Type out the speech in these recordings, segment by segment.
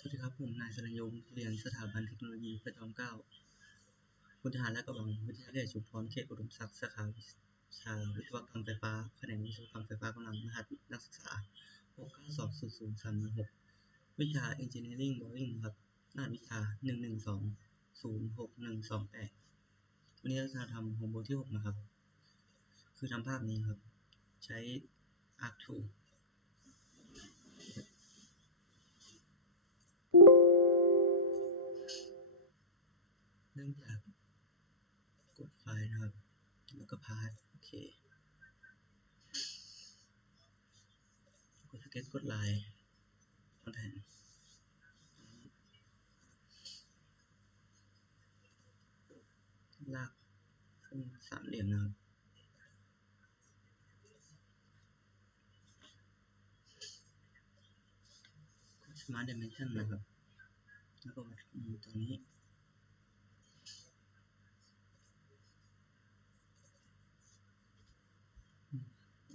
สวัสดีครับผมนายสรัญยงเรียนสถาบันเทคโนโลยีพระจอมเกล้าพลทหารลาดกระบังวิทยาเขตชุมพรเขตอุดมศักดิ์สาขาวิชาวิศวกรรมไฟฟ้าแผนกวิศวกรรมไฟฟ้ากำลังรหัสนักศึกษา692003006วิชา Engineering Drawing ครับรหัสวิชา11206128วันนี้เราจะทำโฮมเวิร์กที่6นะครับคือทำภาพนี้ครับใช้ Arc Toolเริ่มจากกดไฟล์นะครับแล้วก็พาสโอเคกดสเก็ตกดลายบนแผ่นลากขึ้นสามเหลี่ยมนะครับกด Smart Dimension นะครับแล้วก็วัดมุมตรงนี้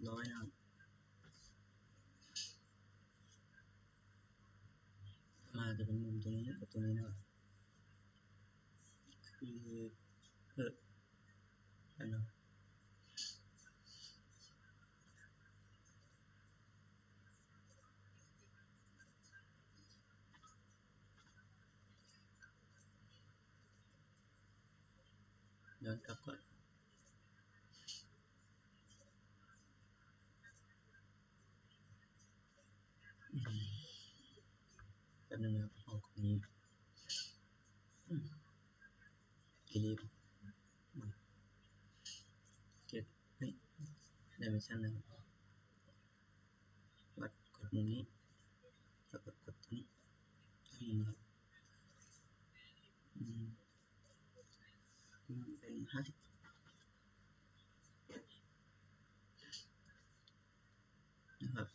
100นะครับมาจะเป็นมุมตรงนี้กับตรงนี้นะครับคืออันนั้นย้อนกลับก่อนแป๊บนึงนะครับออกนี้ดีลีทเก็ตDimension นะครับวัดกดมุมนี้แล้วกดตรงนี้มุมนะครับเป็น50นะครับ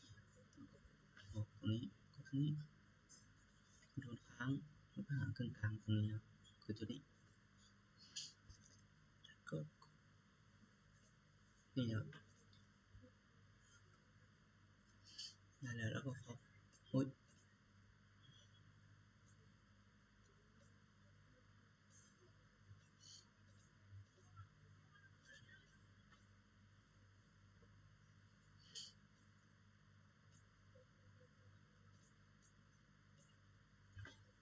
ออกตรงนี้กดตรงนี้โดนค้างแล้วก็หางกลางตรงนี้ครับคือตัวนี้ก็นี่ครับได้แล้วก็ครอบโอ๊ย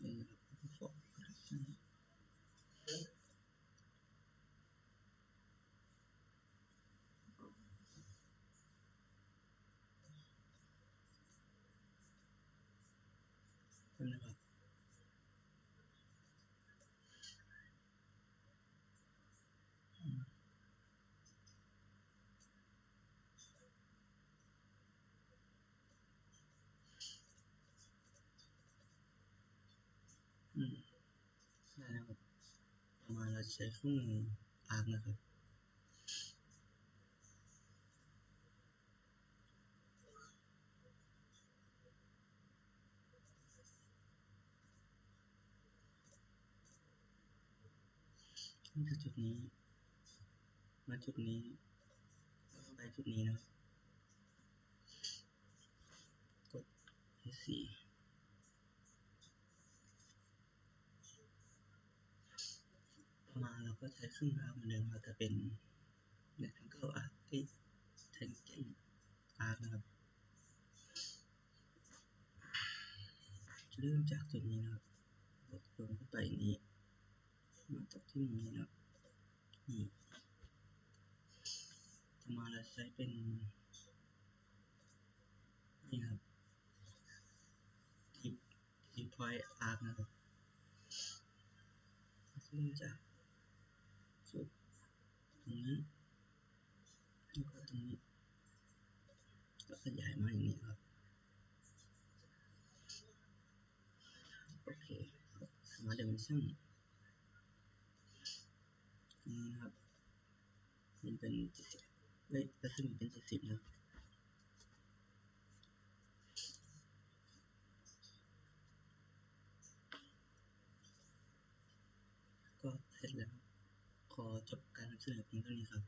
นี่ครับฟอกนะครับได้แล้วครับต่อมาเราใช้เครื่องมือ Arc นะครับนี่คือจุดนี้มาจุดนี้แล้วก็ไปจุดนี้นะครับกด F4 ต่อมาเราก็ใช้เครื่องมือ Arc เหมือนเดิมครับแต่เป็น Rectangle Arc Tangent Arc นะครับจะเริ่มจากจุดนี้นะครับกดลงเข้าไปนี้มาตกที่มุมนี้นะครับนี่ต่อมาเราใช้เป็นนี่ครับ Tip Point Arc นะครับเริ่มจากจุดตรงนี้แล้วก็ตรงนี้แล้วขยายมาอย่างนี้ครับโอเค Smart Dimension นี่นะครับมันเป็น70รัศมีเป็น70นะครับก็เสร็จแล้วขอจบการนำเสนอเพียงเท่านี้ครับ